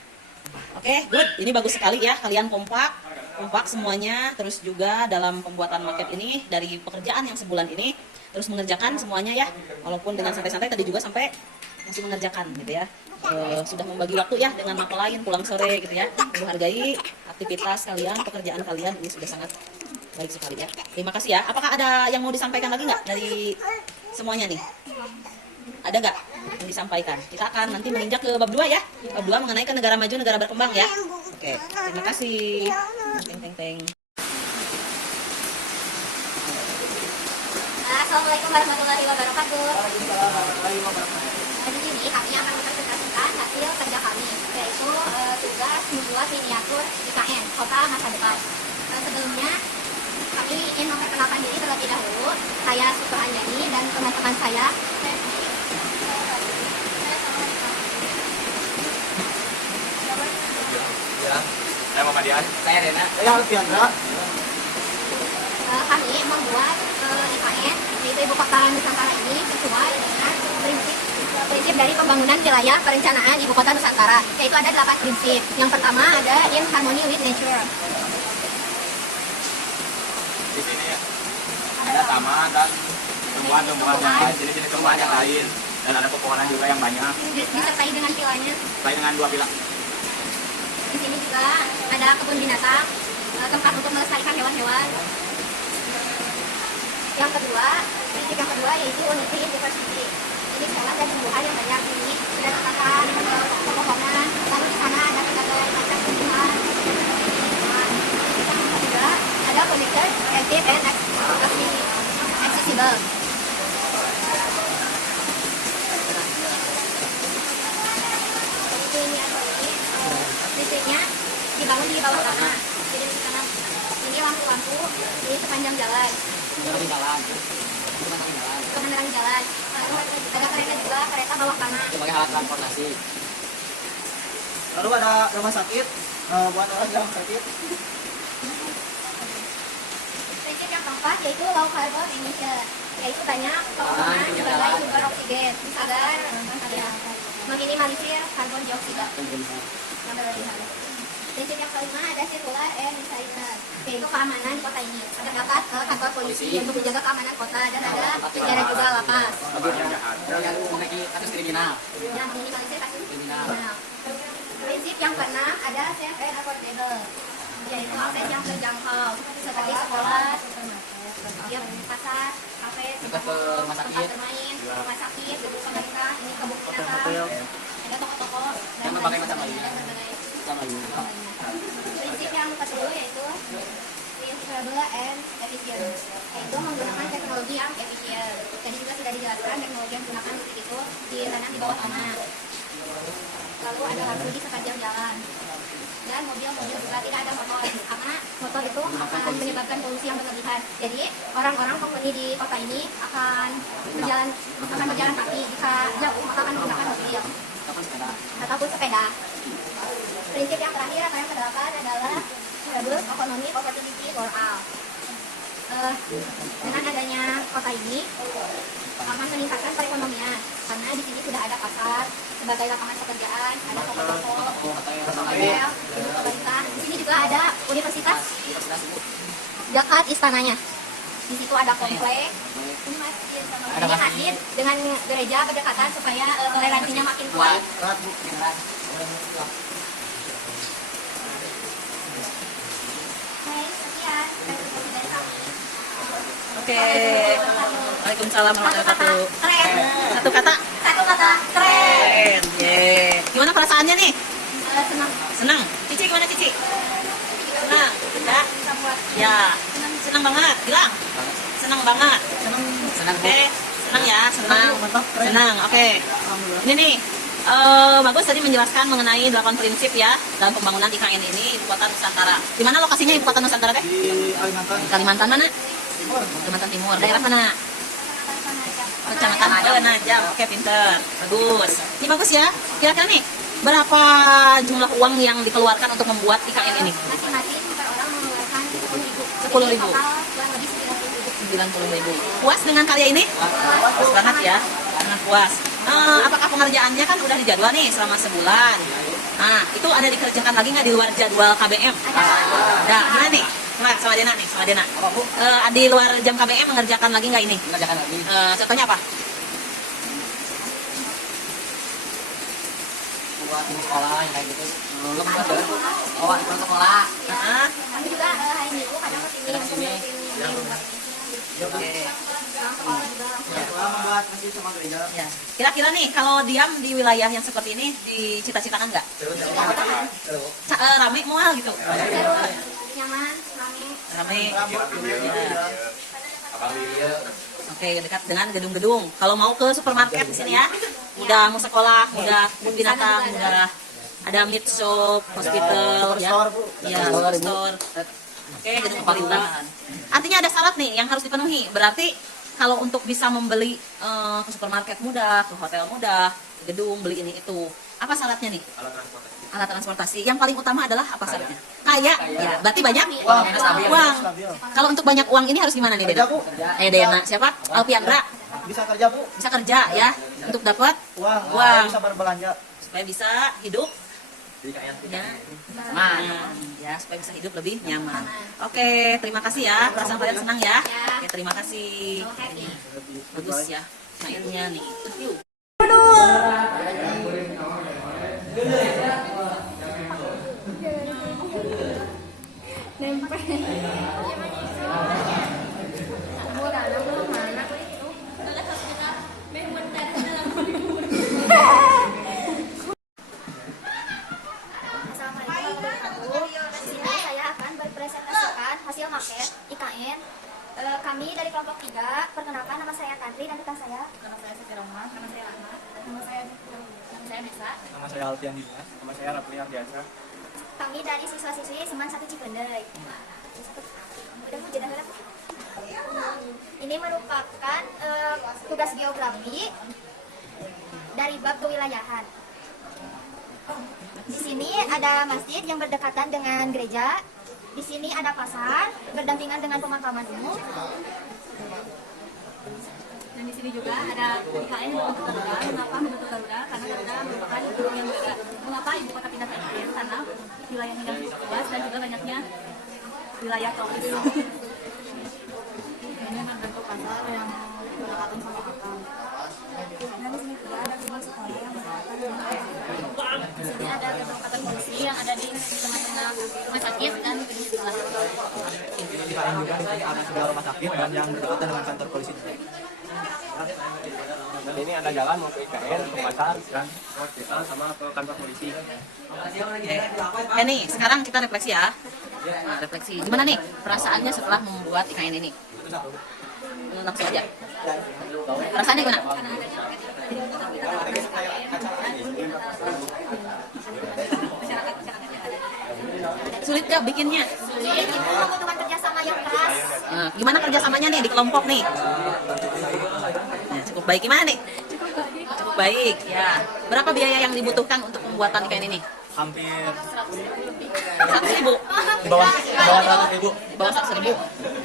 Oke, good. Ini bagus sekali ya. Kalian kompak semuanya. Terus juga dalam pembuatan maket ini dari pekerjaan yang sebulan ini terus mengerjakan semuanya ya. Walaupun dengan santai-santai tadi juga sampai masih mengerjakan gitu ya. Sudah membagi waktu ya dengan mapel lain pulang sore gitu ya. Menghargai aktivitas kalian, pekerjaan kalian ini sudah sangat baik sekali ya. Terima kasih ya. Apakah ada yang mau disampaikan lagi nggak dari semuanya nih? Ada nggak yang disampaikan? Kita akan nanti menginjak ke bab 2 ya. Bab 2 mengenai ke negara maju, negara berkembang ya. Oke, terima kasih. Teng. Assalamualaikum warahmatullahi wabarakatuh. Di sini kami akan mempresentasikan hasil kerja kami, yaitu tugas membuat miniatur IKN Kota Masa Depan. Sebelumnya kami ingin memperkenalkan diri terlebih dahulu. Saya Sukur Anjani dan teman-teman saya. Ya, saya Muhammadian. Saya Rena. Saya Alfiandra. Kami membuat IKN yaitu Ibu Kota Nusantara ini sesuai dengan prinsip dari pembangunan wilayah perencanaan Ibu Kota Nusantara, yaitu ada 8 prinsip. Yang pertama ada in harmony with nature. Di sini ada taman dan tumbuhan-tumbuhan yang lain, jenis-jenis tumbuhan yang lain, dan ada pepohonan juga yang banyak. Disertai dengan pilanya. Selain dengan 2 pilar. Di sini juga ada kebun binatang, tempat untuk melestarikan hewan-hewan. Yang kedua, prinsip yang kedua yaitu unity in diversity. Ini hewan dan tumbuhan yang banyak. Ini ada tatakan pepohonan, lalu di sana ada berbagai macam tumbuhan. Yang ketiga, ada connected, active, and accessible. Itu ini atau ini listriknya dibangun di bawah tanah. Jadi di sana ini lampu-lampu di sepanjang jalan. Penerangan jalan. Lalu ada kereta juga, kereta bawah tanah. Sebagai alat transportasi. Lalu ada rumah sakit buat orang yang sakit. Prinsip yang keempat yaitu low carbon emission, yaitu banyak penggunaan sebagai sumber oksigen agar meminimalisir karbon dioksida yang berlebihan. Prinsip yang kelima ada circular and recycler, yaitu keamanan di kota ini. Terdapat kantor polisi untuk menjaga keamanan kota dan ada penjara juga lapas. Yang memiliki kasus kriminal. Yang meminimalisir kasus kriminal. Prinsip yang keenam ada safe and affordable, yaitu akses yang terjangkau seperti sekolah, pasar, kafe, tempat bermain, rumah sakit, gedung pemerintah, ini kebun binatang, ada toko-toko dan berbagai macam lainnya. Prinsip yang ke-10 yaitu renewable and efficient, yaitu menggunakan teknologi yang efisien. Tadi juga sudah dijelaskan teknologi yang digunakan listrik itu ditanam di bawah tanah. Lalu ada lampu di sepanjang jalan. Dan mobil-mobil juga tidak ada motor, karena motor itu akan menyebabkan polusi yang berlebihan. Jadi orang-orang penghuni di kota ini akan berjalan kaki. Jika jauh maka akan menggunakan mobil ataupun sepeda. Prinsip yang terakhir atau yang ke-8 adalah boost economic opportunity for all. Dengan adanya kota ini akan meningkatkan perekonomian, karena di sini sudah ada pasar sebagai lapangan pekerjaan, ada toko-toko, hotel, pemerintah. Di sini juga ada universitas dekat istananya. Di situ ada komplek, ini masjid dengan gereja berdekatan supaya toleransinya makin kuat. Sekian dari kami. Oke. Waalaikumsalam warahmatullahi wabarakatuh. Keren. Satu kata. Keren. Yeay. Gimana perasaannya nih? Senang. Senang. Cici gimana Cici? Senang. Ya. Ya. Senang banget. Bilang. Senang banget. Senang. Oke. Senang ya. Senang. Senang. Oke. Ini nih. Bagus tadi menjelaskan mengenai 8 prinsip ya dalam pembangunan IKN ini Ibu Kota Nusantara. Di mana lokasinya Ibu Kota Nusantara teh? Di Kalimantan. Kalimantan mana? Kalimantan Timur. Daerah mana? Kecamatan Najam. Oke, pinter. Bagus. Ini bagus ya. Kira-kira nih berapa jumlah uang yang dikeluarkan untuk membuat IKN ini? Masing-masing per orang mengeluarkan 10.000. 10.000. Kurang lebih 90.000. Puas dengan karya ini? Puas banget ya. Sangat puas. Apakah pengerjaannya kan udah dijadwal nih selama sebulan? Nah, itu ada dikerjakan lagi nggak di luar jadwal KBM? Ada. Gimana nih? Sama Dena nih, sama Dena. Di luar jam KBM mengerjakan lagi nggak ini? Mengerjakan lagi. Contohnya apa? Buat di sekolah yang kayak gitu. Lembut kan? Bawa di sekolah. Kami juga hari Minggu kadang kesini Oke. Membuat masjid sama gereja. Ya. Kira-kira nih kalau diam di wilayah yang seperti ini dicita-citakan nggak? Rame mual gitu. nyaman, Rame. Ya. Oke, dekat dengan gedung-gedung. Kalau mau ke supermarket di sini ya, udah mau sekolah, udah kebun binatang, udah ada meat shop, hospital, ya, store. Oke, gedung pemerintahan. Artinya ada syarat nih yang harus dipenuhi. Berarti kalau untuk bisa membeli ke supermarket mudah, ke hotel mudah, ke gedung beli ini itu, apa syaratnya nih? Alat transportasi. Yang paling utama adalah apa syaratnya? Kaya. Ya, berarti banyak uang. Kalau untuk banyak uang ini harus gimana nih, Dena? Dena. Siapa? Alfiandra. Bisa kerja, Bu. Bisa kerja ya untuk dapat uang. Bisa berbelanja supaya bisa hidup nyaman. Ya, supaya bisa hidup lebih nyaman. Oke, terima kasih ya. Perasaan kalian senang ya? Oke, terima kasih. Bagus ya. Mainnya nih. Yuk. Hasil maket IKN. Kami dari kelompok 3, perkenalkan nama saya Tantri dan rekan saya. Nama saya Siti Rahma, nama saya Ahmad, nama saya Nesa. Nama saya Alfian Dimas, nama saya Rafli Ardiansa. Kami dari siswa-siswi Seman 1 Cipendei. Udah mau jeda berapa? Ini merupakan tugas geografi dari bab kewilayahan. Di sini ada masjid yang berdekatan dengan gereja. Di sini ada pasar berdampingan dengan pemakaman umum. Dan di sini juga ada IKN yang membentuk Garuda. Mengapa membentuk Garuda? Karena Garuda merupakan gedung yang juga. Mengapa ibu kota pindah ke IKN? Karena wilayahnya yang luas dan juga banyaknya wilayah tropis. Ini membentuk pasar yang berdekatan sama makam. Dan di sini juga ada gedung sekolah yang berdekatan dengan di sini ada gedung kantor polisi yang ada di tengah-tengah rumah sakit dan gedung sekolah. Di IKN juga di sini ada sebuah rumah sakit dan yang berdekatan dengan kantor polisi. Dan ini ada jalan mau ke IKN, ke pasar, dan ke hospital sama ke kantor polisi. Nih, sekarang kita refleksi ya. Nah, refleksi. Gimana nih perasaannya setelah membuat IKN ini? Langsung aja. Perasaannya gimana? Sulit gak bikinnya? Sulit, itu membutuhkan kerjasama yang keras. Nah, gimana kerjasamanya nih di kelompok nih? Nah, cukup baik gimana nih? Cukup baik, ya. Berapa biaya yang dibutuhkan untuk pembuatan IKN ini? Hampir 100.000. di bawah 100.000. Di bawah 100.000.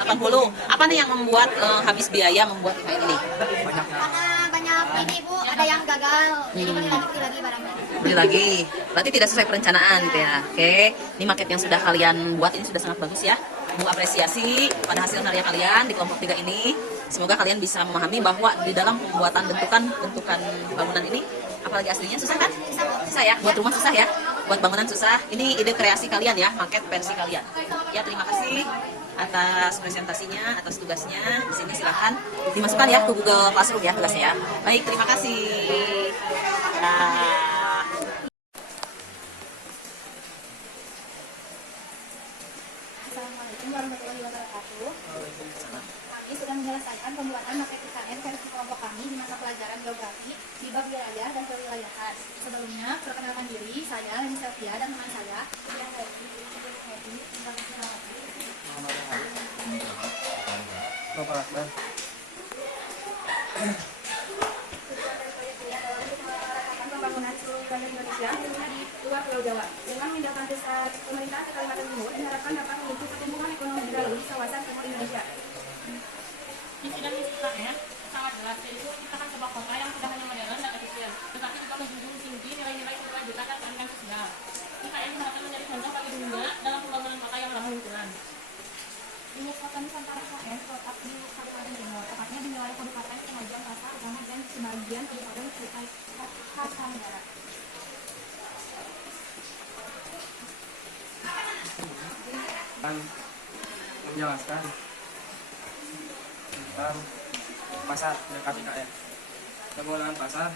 80. Apa nih yang membuat habis biaya membuat IKN ini? Karena banyak ini Bu, ada yang gagal. Jadi beli lagi barangnya. Beli lagi. Berarti tidak sesuai perencanaan gitu ya. Oke. Ini maket yang sudah kalian buat ini sudah sangat bagus ya. Mengapresiasi pada hasil karya kalian di kelompok 3 ini. Semoga kalian bisa memahami bahwa di dalam pembuatan bentukan bangunan ini, apalagi aslinya susah kan? Susah ya. Buat rumah susah ya. Buat bangunan susah. Ini ide kreasi kalian ya, maket versi kalian. Ya, terima kasih atas presentasinya, atas tugasnya. Di sini silakan dimasukkan ya ke Google Classroom ya tugasnya ya. Baik, terima kasih. Nah. Assalamualaikum warahmatullahi wabarakatuh. Kami sudah menyelesaikan pembuatan maket IKN versi kelompok kami di mata pelajaran geografi di bab wilayah dan kewilayahan. Sebelumnya, perkenalkan diri, saya Leni Sylvia dan teman saya yang Bapak Akbar. pembangunan seluruh wilayah Indonesia, khususnya di luar Pulau Jawa. Dengan meninggalkan desa pemerintah di Kalimantan Timur, diharapkan dapat memicu pertumbuhan ekonomi baru di kawasan timur Indonesia. Visi dan misi IKN sangat jelas, yaitu menciptakan sebuah kota yang tidak hanya modern dan efisien, tetapi juga menjunjung tinggi nilai-nilai keberlanjutan dan keadilan sosial. IKN diharapkan menjadi contoh bagi dunia dalam pembangunan kota yang ramah lingkungan. Unit Kota Nusantara IKN terletak di Kabupaten Timur, tepatnya di wilayah Kabupaten Penajam Pasar Utama dan sebagian Kabupaten Kartanegara. Dan menjelaskan tentang pasar dekat IKN. Penggunaan pasar,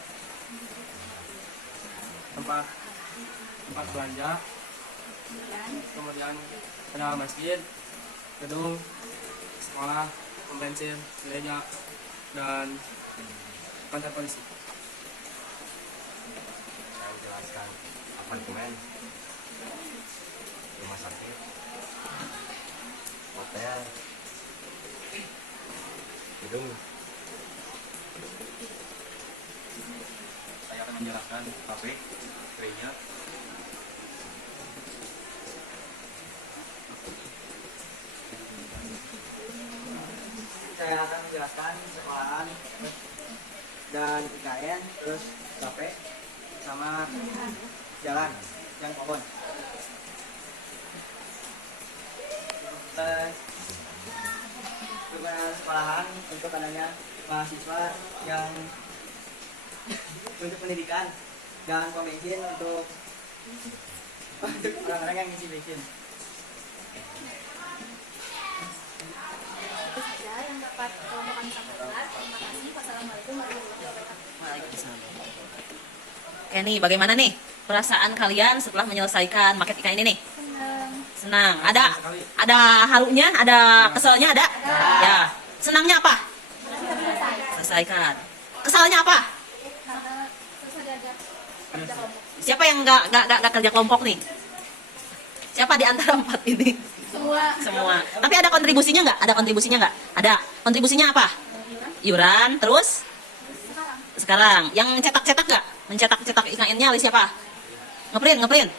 tempat belanja, kemudian ada masjid, gedung, sekolah, pom bensin, gereja, dan kantor polisi. Saya menjelaskan apartemen, rumah sakit, hotel, gedung. Saya akan menjelaskan pabrik, gereja, Saya akan menjelaskan sekolahan dan IKN, terus capek sama jalan yang pohon. Perkenalan sekolahan untuk adanya mahasiswa yang untuk pendidikan dan pom bensin untuk orang-orang yang ngisi bensin. Itu saja yang dapat kelompok kami sampaikan. Terima kasih. Wassalamualaikum warahmatullahi wabarakatuh. Oke nih, bagaimana nih perasaan kalian setelah menyelesaikan maket IKN ini nih? Senang. Ada harunya, ada keselnya, ada? Ya. Senangnya apa? Selesaikan. Kesalnya apa? Karena susah diajak kerja kelompok. Siapa yang nggak kerja kelompok nih? Siapa di antara 4 ini? Semua. Tapi ada kontribusinya nggak? Ada kontribusinya nggak? Ada. Kontribusinya apa? Iuran. Terus? Sekarang. Yang cetak-cetak nggak? Mencetak-cetak IKN-nya oleh siapa? Ngeprint.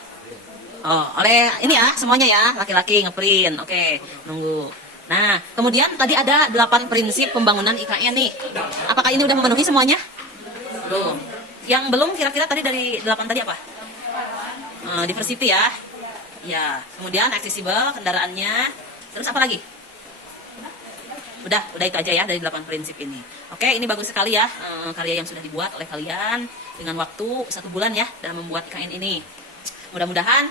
Oh, oleh ini ya, semuanya ya, laki-laki ngeprint. Oke, nunggu. Nah, kemudian tadi ada 8 prinsip pembangunan IKN nih. Apakah ini udah memenuhi semuanya? Belum. Yang belum kira-kira tadi dari 8 tadi apa? Diversity ya. Ya, kemudian aksesibel kendaraannya. Terus apa lagi? Udah itu aja ya dari 8 prinsip ini. Oke, ini bagus sekali ya karya yang sudah dibuat oleh kalian dengan waktu 1 bulan ya dalam membuat IKN ini. Mudah-mudahan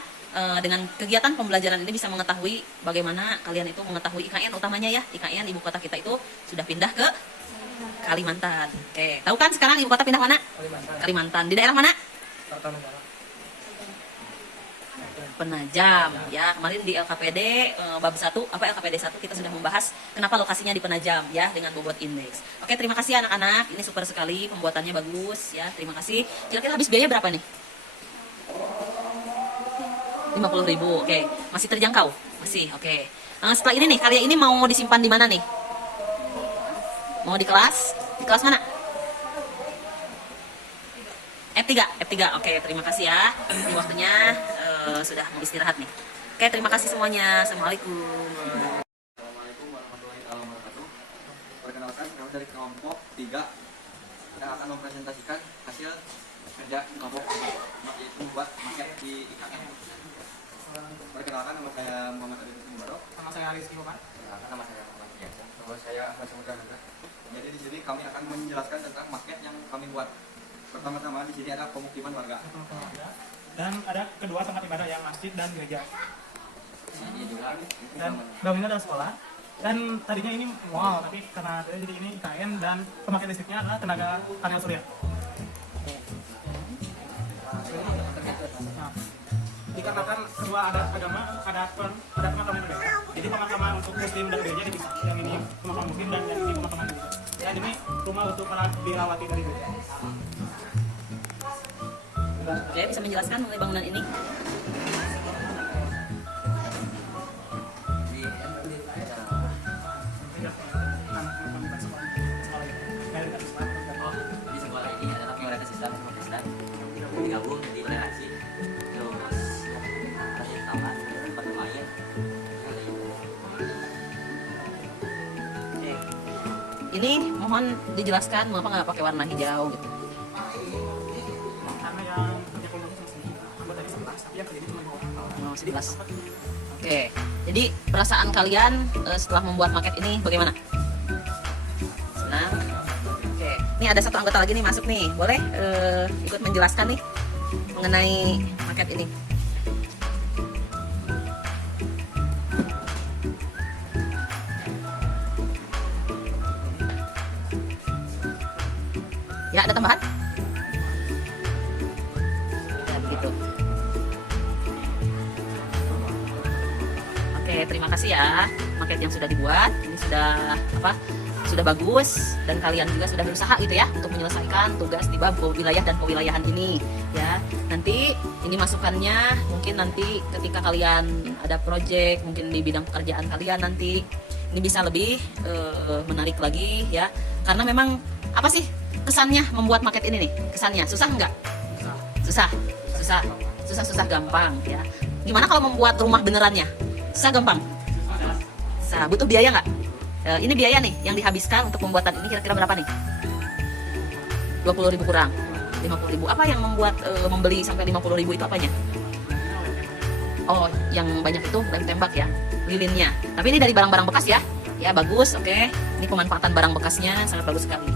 dengan kegiatan pembelajaran ini bisa mengetahui bagaimana kalian itu mengetahui IKN utamanya ya. IKN ibu kota kita itu sudah pindah ke Kalimantan. Oke, tahu kan sekarang ibu kota pindah mana? Kalimantan. Di daerah mana? Penajam ya. Kemarin di LKPD bab 1 LKPD 1 kita sudah membahas kenapa lokasinya di Penajam ya dengan bobot indeks. Oke, terima kasih anak-anak. Ini super sekali, pembuatannya bagus ya. Terima kasih. Kira-kira habis biaya berapa nih? 50.000. Oke, masih terjangkau. Masih. Oke. Setelah ini nih, karya ini mau disimpan di mana nih? Mau di kelas? Di kelas mana? F3. Oke, terima kasih ya. Ini waktunya sudah mau istirahat nih. Oke, terima kasih semuanya. Assalamualaikum. Assalamualaikum warahmatullahi wabarakatuh. Perkenalkan, kami dari kelompok 3 yang akan mempresentasikan hasil kerja kelompok 3, yaitu membuat maket di IKN. Perkenalkan, nama saya Muhammad Adil Mubarok. Nama saya Rizky Muhammad. Nama saya Muhammad Biasa. Nama saya Ahmad Samudra. Jadi di sini kami akan menjelaskan tentang maket yang kami buat. Pertama-tama di sini ada pemukiman warga. Dan ada kedua tempat ibadah yang masjid dan gereja. Ini juga Dan bangunannya adalah sekolah. Dan tadinya ini mall, tapi karena ada jadi ini IKN dan pemakai listriknya adalah tenaga panel surya. Nah, dikarenakan kedua adat agama ada pemakaman berbeda. Jadi pemakaman untuk muslim dan gereja dipisah. Yang ini pemakaman muslim dan yang ini pemakaman gereja. Dan ini rumah untuk para birawati dari gereja. Oke, bisa menjelaskan mengenai bangunan ini? Di sekolah ini adalah pengelolaan sistem Protestan digabung di toleransi, terus ada taman, tempat bermain. Oke. Ini mohon dijelaskan mengapa nggak pakai warna hijau gitu. Karena yang kerja kelompok sama sini, anggota tadi 11, tapi yang kerja ini cuma 2 orang. Oh, 11. Oke. Jadi perasaan kalian setelah membuat maket ini bagaimana? Senang? Oke. Ini ada satu anggota lagi nih masuk nih. Boleh ikut menjelaskan nih mengenai maket ini? Ya, ada tambahan? Ya, begitu. Oke, terima kasih ya. Maket yang sudah dibuat, ini sudah sudah bagus dan kalian juga sudah berusaha gitu ya untuk menyelesaikan tugas di bab wilayah dan kewilayahan ini ya. Nanti ini masukannya mungkin nanti ketika kalian ada project mungkin di bidang pekerjaan kalian nanti ini bisa lebih menarik lagi ya. Karena memang apa sih kesannya membuat maket ini nih? Kesannya susah nggak? Susah gampang ya. Gimana kalau membuat rumah benerannya? Susah gampang? Susah. Butuh biaya nggak? Ini biaya nih yang dihabiskan untuk pembuatan ini kira-kira berapa nih? 20.000 kurang 50.000. Apa yang membuat membeli sampai 50.000 itu apanya? Oh, yang banyak itu lem tembak ya, lilinnya. Tapi ini dari barang-barang bekas ya. Ya bagus, oke. Ini pemanfaatan barang bekasnya sangat bagus sekali.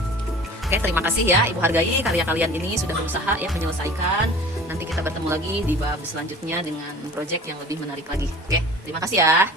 Oke, terima kasih ya Ibu hargai karya kalian ini sudah berusaha ya menyelesaikan. Nanti kita bertemu lagi di bab selanjutnya dengan proyek yang lebih menarik lagi. Oke, terima kasih ya.